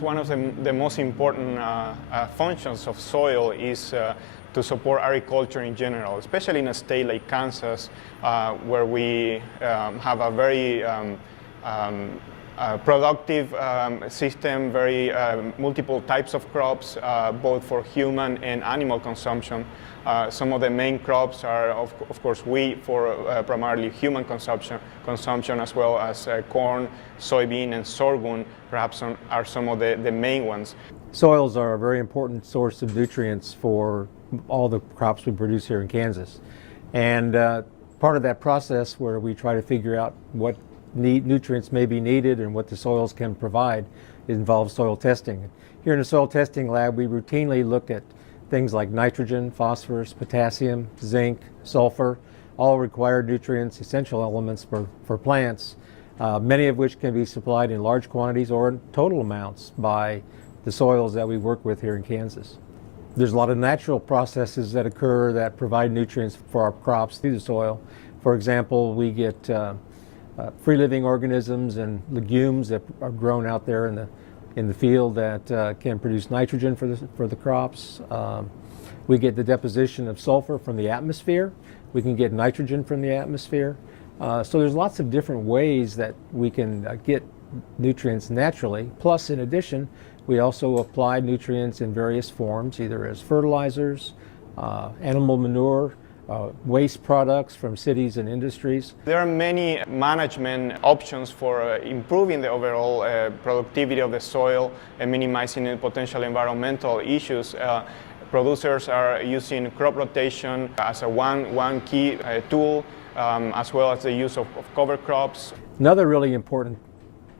One of the most important functions of soil is to support agriculture in general, especially in a state like Kansas, where we have a very productive system, very multiple types of crops, both for human and animal consumption. Some of the main crops are, of course, wheat for primarily human consumption, as well as corn, soybean, and sorghum, perhaps are some of the main ones. Soils are a very important source of nutrients for all the crops we produce here in Kansas. And part of that process where we try to figure out what nutrients may be needed and what the soils can provide involves soil testing. Here in the soil testing lab, we routinely look at things like nitrogen, phosphorus, potassium, zinc, sulfur, all required nutrients, essential elements for plants, many of which can be supplied in large quantities or in total amounts by the soils that we work with here in Kansas. There's a lot of natural processes that occur that provide nutrients for our crops through the soil. For example, we get free-living organisms and legumes that are grown out there in the field that can produce nitrogen for the crops. We get the deposition of sulfur from the atmosphere. We can get nitrogen from the atmosphere. So there's lots of different ways that we can get nutrients naturally. Plus, in addition, we also apply nutrients in various forms, either as fertilizers, animal manure, waste products from cities and industries. There are many management options for improving the overall productivity of the soil and minimizing the potential environmental issues. Producers are using crop rotation as a one key tool, as well as the use of cover crops. Another really important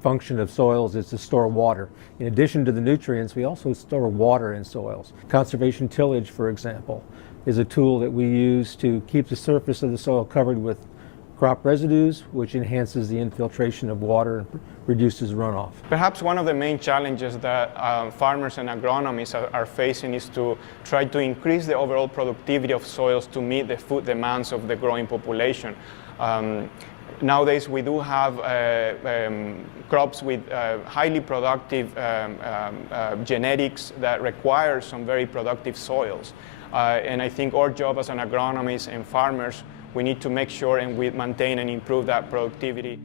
function of soils is to store water. In addition to the nutrients, we also store water in soils. Conservation tillage, for example, is a tool that we use to keep the surface of the soil covered with crop residues, which enhances the infiltration of water and reduces runoff. Perhaps one of the main challenges that farmers and agronomists are facing is to try to increase the overall productivity of soils to meet the food demands of the growing population. Nowadays, we do have crops with highly productive genetics that require some very productive soils. And I think our job as an agronomist and farmers, we need to make sure and we maintain and improve that productivity.